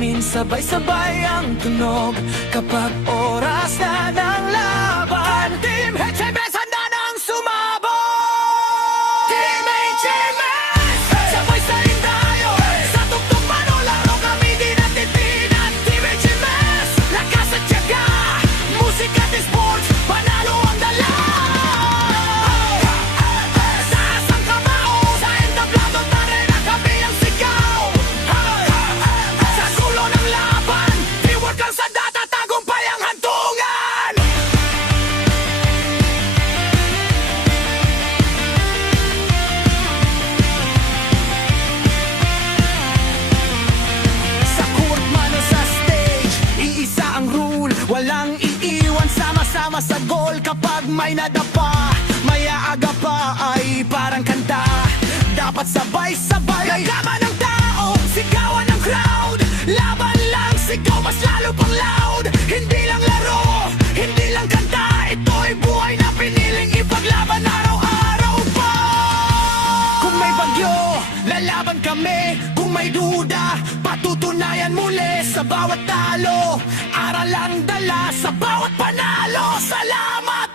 namin sabay-sabay ang tunog kapag oras na ng laban. Team HMS handa nang sumabog. Team HMS, sabay sa rin tayo. Sa tugtog man o laro kami di natitinag. Team HMS, lakas at tiyaga, musika at sports, panalo ang dala. Sa asang kamao, sa entablado na rin ang kami ang sigaw. Sa gulo ng laban, teamwork ang sa data, tagumpay ang hantungan. Sa court man o sa stage, iisa ang rule, walang iiwan, sama-sama sa goal. Kapag may nadapa, may aaga pa ay parang kanta. Dapat sabay-sabay, gagama ng tao, sigawan ng crowd. Laban lang, sigaw, mas lalo pang loud. Hindi lang laro, hindi lang kanta, ito'y buhay na piniling ipaglaban araw-araw pa. Kung may bagyo, lalaban kami. Kung may duda, patutunayan muli. Sa bawat talo, aral ang dala. Sa bawat panalo, salamat